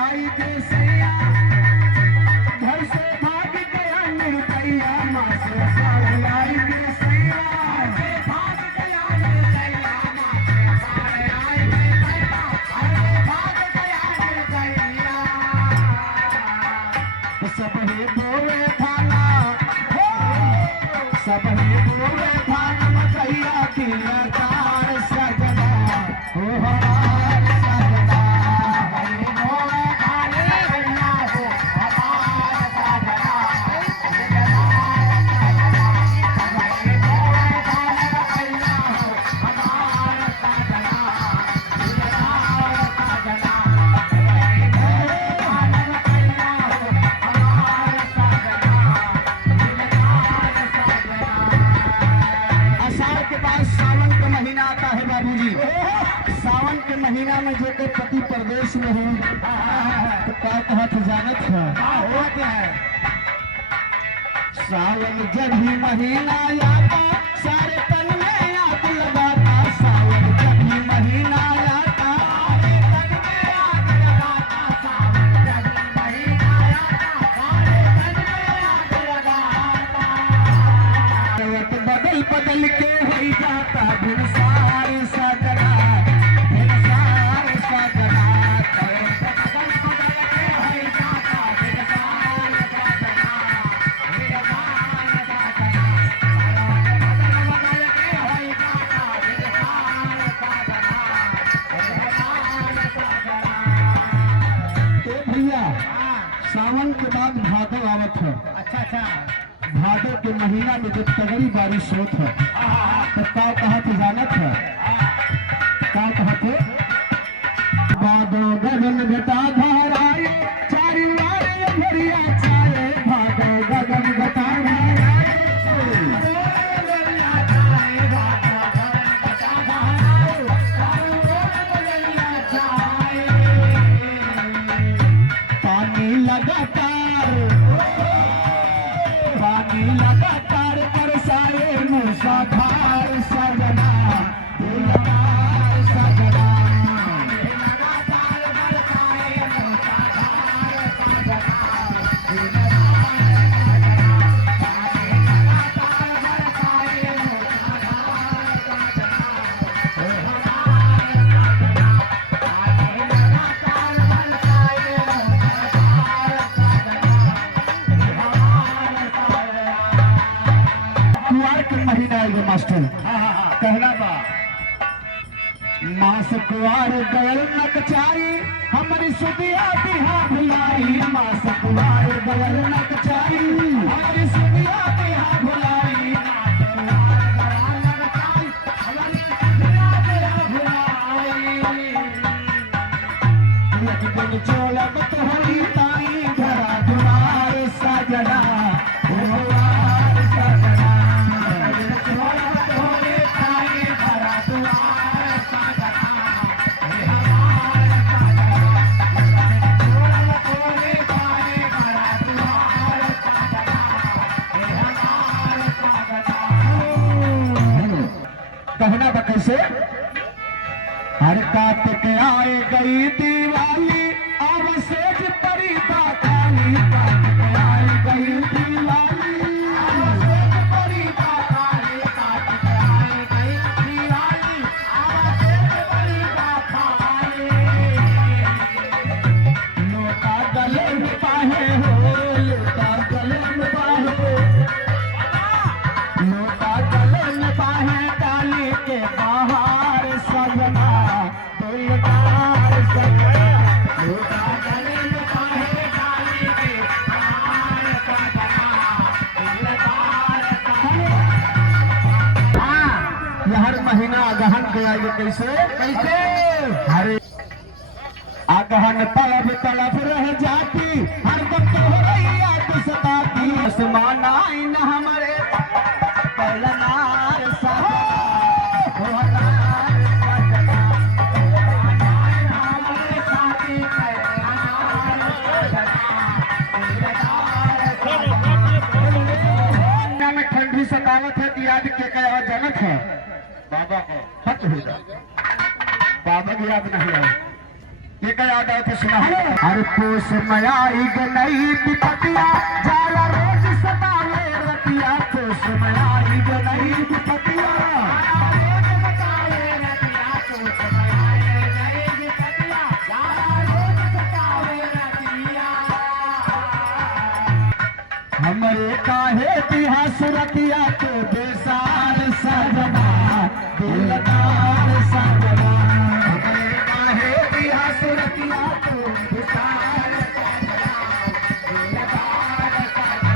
आई के सैया घर से भाग गया निर्दया माँ से साल आई के सैया भाग गया निर्दया माँ से साल आई के सैया भाग गया निर्दया सब ही बोले थाना सब ही बोले थाना मकैया किया कार सजना हो हमार सजना हरे बोले थाने गैया हो हमार सजना हरे बोले थाने गैया हो हमार सजना सावन के महीना में जो कोई पति प्रदेश में हो तो क्या कहत जानत है सावन जब ही महीना आता सारे तन में आग लगाता सावन जब ही महीना आता सारे तन में आग लगाता सावन जब ही महीना आता सारे तन में आग लगाता बदल बदल के हो जाता गुरसार सजना सावन के बाद भादो आवत है। अच्छा भादो के महीना में जब तगड़ी बारिश होत है तो क्या कहत जानत है क्या कहत भादो गगन घटा धाराए चारी वारे भरिया छाए भादो गगन घटा लगातार बरसाए मूसलाधार सजना सजना लगातार बरसाए मूसलाधार सजना महीना है मास्टर कहना बा मास कुआर गयल नकचारी हमारी सुदिया बिहा भुलाई मास कुआर गयल नकचारी हमारी सुदिया बिहा भुलाई चोला बतहरी ताई धरा दुआर सजना कहना था कैसे हर काट के आए गई दिवाली अवशेष परी बाकाली काट के आए गई दिवाली अवशेष परी बाकाली काट के आए गई दिवाली अवशेष परी बाकाली लोटा गले में पाहे हो लोटा गले में पाहे लोटा गले में पाहे के बाहर सजना दुलदार सजना लोटा गले में पाहे डाली के बाहर सजना दुलदार सजना हर महीना अगहन गया ये कैसे हरे अगहन तलब तलब रह जाती हर वक्त हो रही याद सताती आसमान आई न हमारे पहला नार सजना ठंडी सतावत है कि याद के क्या जनक है बाबा को हट हो जाए बाबा की याद नहीं है ये क्या याद आया तो सुना। अरे पोस मयाई गनई विपतिया जाला रोज सतावे रतिया, पोस मयाई गनई विपतिया हमरे काहे तिहा सुरतिया तो बेसार सजना दिलदार सजना, हमरे काहे तिहा सुरतिया तो बेसार सजना दिलदार सजना,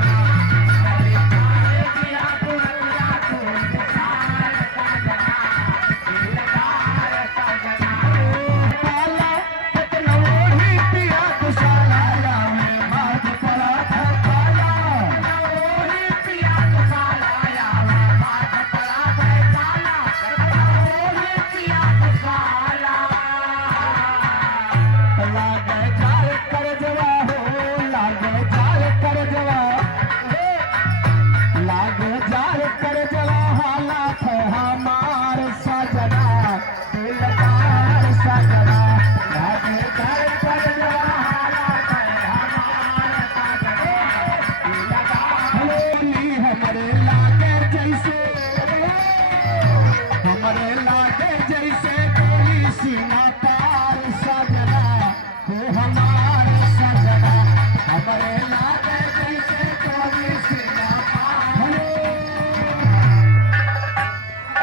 हमरे काहे तिहा सुरतिया तो बेसार सजना दिलदार सजना। काला कितना ही पिया कुशाला में बात पड़ा था काला,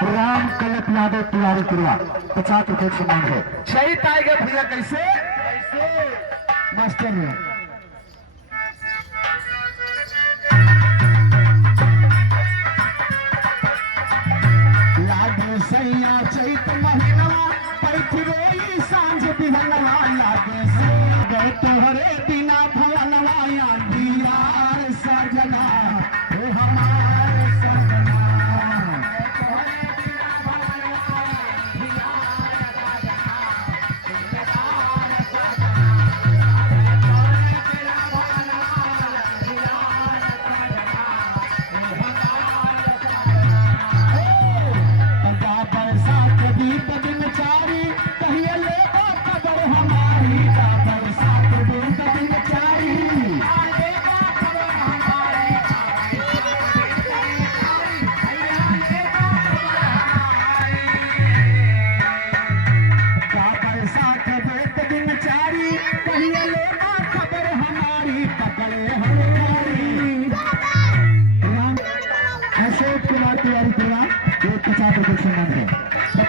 राम कलप यादव तिवारी क्रिया 50 रुपए सम्मान है। सही टाइगर भैया कैसे मास्टर में लागे सैया चैत महीनवा पैठिरोई सांझ बिहनवा, लागे गए तोहरे बिना भवनवा या दियार सजना ओ हमार सजना,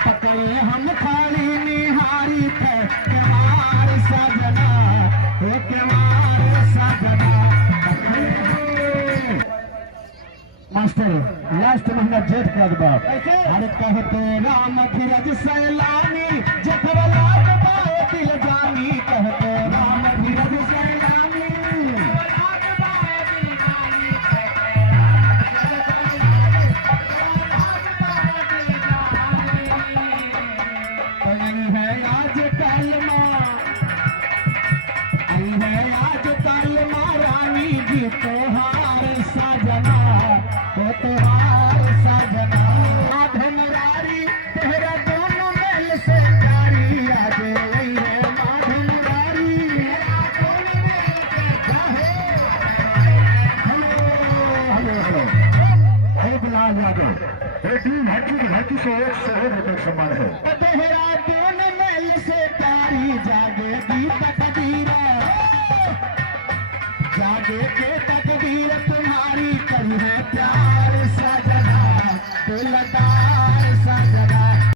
पकड़े हम खाली निहारी थे केवार सजना हे केवार सजना। मास्टर लास्ट महीना जेठ का बाप अरे कहते राम धीरज सैलानी जखवला बाए दिल जानी, कहते राम धीरज सैलानी तोहार सजना हो तोहार सजना, माधुमरारी तेरा दोनों मेल से प्यारी आगे रे माधुमरारी तेरा दोनों मेल से चाहे। हेलो हेलो हे बिलाल यादव बेटी भाटी से 100 रुपए सम्मान है। तेरा दोनों मेल से प्यारी जागे दीपक दीरा जागे के